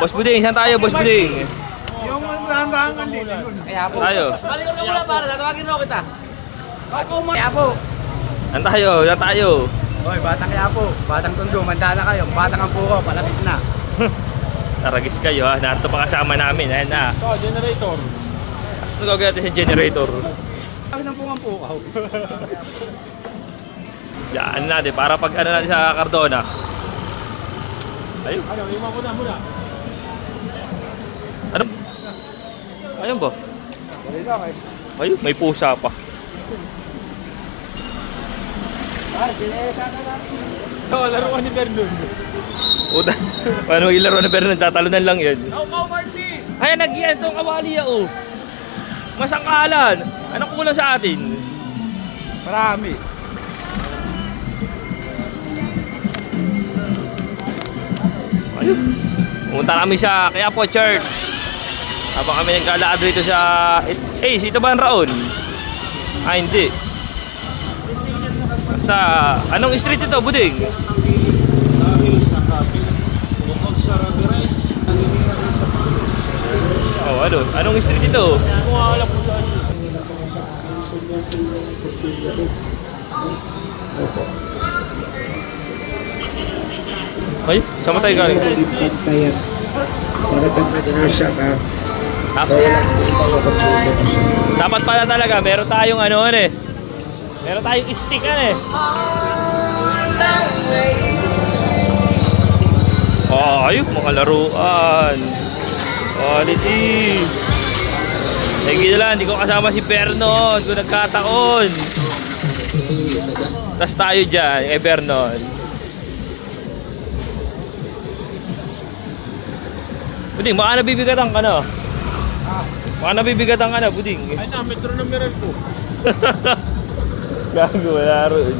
Boss Buding, saan tayo, Boss Buding? Yung rangangan din. Kaya po. Tayo. Balikan ka muna para, tatawagin mo kita. Kaya po. Saan tayo? Saan tayo? Hoy, batang kaya po. Batang Tondo, manda na kayo. Batang ang puko, palapit na. Taragis kayo ha. Narito pa kasama namin. Ayan na. Generator. Ano gagawin natin sa generator? Kami ng pungang pukaw. Yan natin. Para pag ano natin sa Cardona. Ayun. Ano, lima ko na muna. Ano? Ayun ba? Dali lang eh. Ayun, may pusa pa. So, laruan ni Vernon. Puta. Paano ilaro na pero nagtatalunan lang yun. Go, Marty! Ay, nag-iyan itong kawali oh. Masangkalan. Anong kulang sa atin? Marami. Ayun. Pumunta kami sa Quiapo Church. Habang kami naglalakad dito sa... ito ba ang Raon? Ah, hindi. Basta, anong street ito, Buding? Dahil sa kapit, bukod sa Ramirez, naninira rin sa Palos. Oh, ano? Anong street ito? Kung alam ko saan. Ay, saan tayo galing? Kaya, maratang nag-asya ka. Dapat pala talaga, meron tayong ano eh. Meron tayong stick eh. Oh, ayun, mga laruan. Quality. Sige na lang, hindi ko kasama si Vernon kung nagkataon. Tas tayo dyan, Vernon. Buding, baka nabibigatan ka na. Baka nabibigatan ka na, Buding. Ay na, metro na meron ko. Gago, wala rin.